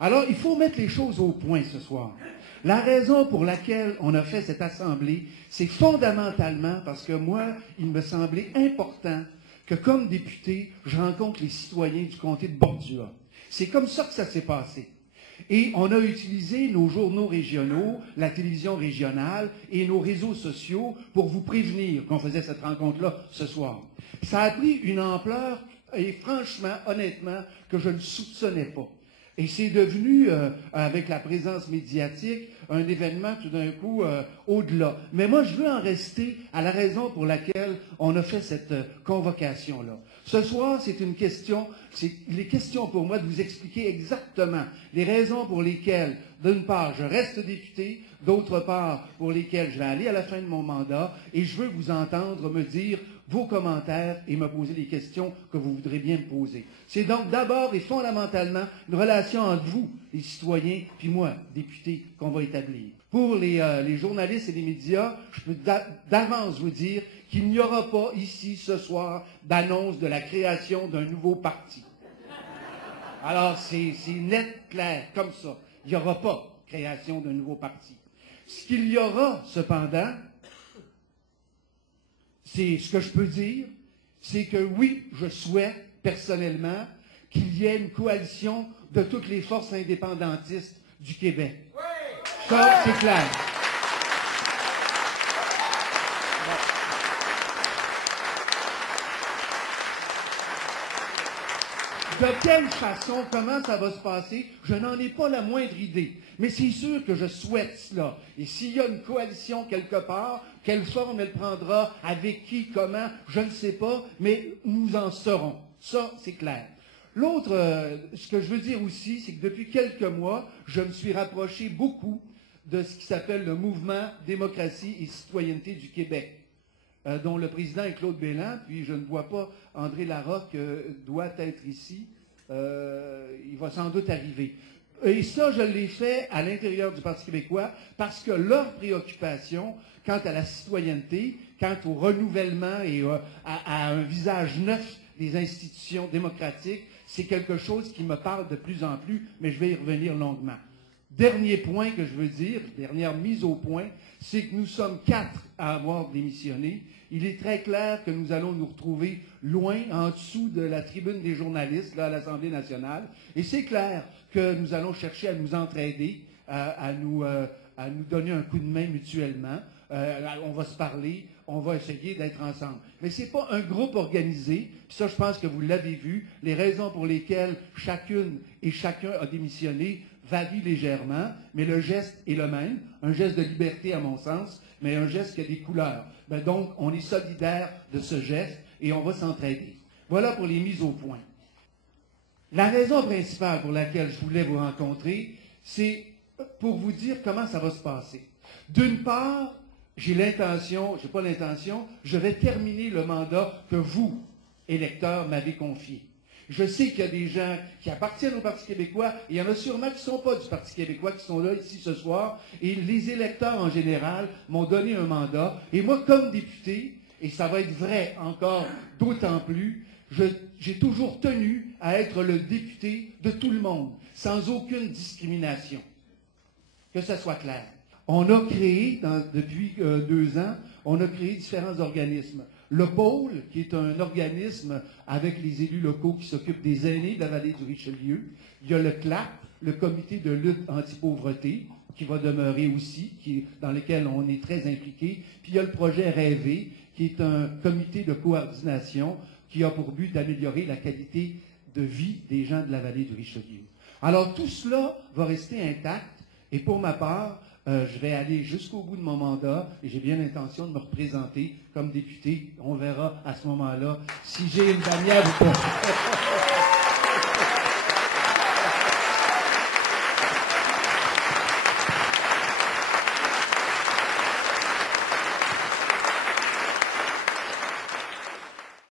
Alors, il faut mettre les choses au point ce soir. La raison pour laquelle on a fait cette assemblée, c'est fondamentalement parce que moi, il me semblait important que comme député, je rencontre les citoyens du comté de Bordua. C'est comme ça que ça s'est passé. Et on a utilisé nos journaux régionaux, la télévision régionale et nos réseaux sociaux pour vous prévenir qu'on faisait cette rencontre-là ce soir. Ça a pris une ampleur, et franchement, honnêtement, que je ne soupçonnais pas. Et c'est devenu, avec la présence médiatique, un événement tout d'un coup au-delà. Mais moi, je veux en rester à la raison pour laquelle on a fait cette convocation-là. Ce soir, c'est une question, c'est les questions pour moi de vous expliquer exactement les raisons pour lesquelles, d'une part, je reste député, d'autre part, pour lesquelles je vais aller à la fin de mon mandat, et je veux vous entendre me dire vos commentaires et me poser les questions que vous voudrez bien me poser. C'est donc d'abord et fondamentalement une relation entre vous, les citoyens, puis moi, député, qu'on va établir. Pour les journalistes et les médias, je peux d'avance vous dire qu'il n'y aura pas ici ce soir d'annonce de la création d'un nouveau parti. Alors, c'est net, clair, comme ça. Il n'y aura pas création d'un nouveau parti. Ce qu'il y aura, cependant, c'est ce que je peux dire, c'est que oui, je souhaite personnellement qu'il y ait une coalition de toutes les forces indépendantistes du Québec. Ça, c'est clair. De quelle façon, comment ça va se passer, je n'en ai pas la moindre idée. Mais c'est sûr que je souhaite cela. Et s'il y a une coalition quelque part, quelle forme elle prendra, avec qui, comment, je ne sais pas, mais nous en saurons. Ça, c'est clair. L'autre, ce que je veux dire aussi, c'est que depuis quelques mois, je me suis rapproché beaucoup de ce qui s'appelle le mouvement Démocratie et Citoyenneté du Québec, dont le président est Claude Bélan, puis je ne vois pas André Larocque doit être ici. Il va sans doute arriver. Et ça, je l'ai fait à l'intérieur du Parti québécois parce que leur préoccupation quant à la citoyenneté, quant au renouvellement et à un visage neuf des institutions démocratiques, c'est quelque chose qui me parle de plus en plus, mais je vais y revenir longuement. Dernier point que je veux dire, dernière mise au point, c'est que nous sommes 4 à avoir démissionné. Il est très clair que nous allons nous retrouver loin, en dessous de la tribune des journalistes, là, à l'Assemblée nationale. Et c'est clair que nous allons chercher à nous entraider, à nous donner un coup de main mutuellement. On va se parler, on va essayer d'être ensemble. Mais ce n'est pas un groupe organisé, puis ça je pense que vous l'avez vu, les raisons pour lesquelles chacune et chacun a démissionné varient légèrement, mais le geste est le même, un geste de liberté à mon sens, mais un geste qui a des couleurs. Ben donc, on est solidaire de ce geste et on va s'entraider. Voilà pour les mises au point. La raison principale pour laquelle je voulais vous rencontrer, c'est pour vous dire comment ça va se passer. D'une part, je vais terminer le mandat que vous, électeurs, m'avez confié. Je sais qu'il y a des gens qui appartiennent au Parti québécois, et il y en a sûrement qui ne sont pas du Parti québécois, qui sont là ici ce soir, et les électeurs en général m'ont donné un mandat, et moi comme député, et ça va être vrai encore d'autant plus, j'ai toujours tenu à être le député de tout le monde, sans aucune discrimination. Que ça soit clair. On a créé, depuis 2 ans, on a créé différents organismes. Le Pôle, qui est un organisme avec les élus locaux qui s'occupent des aînés de la vallée du Richelieu. Il y a le CLAP, le Comité de lutte anti-pauvreté, qui va demeurer aussi, dans lequel on est très impliqué. Puis il y a le projet Rêver, qui est un comité de coordination qui a pour but d'améliorer la qualité de vie des gens de la vallée du Richelieu. Alors tout cela va rester intact, et pour ma part, je vais aller jusqu'au bout de mon mandat et j'ai bien l'intention de me représenter comme député. On verra à ce moment-là si j'ai une bannière ou pas.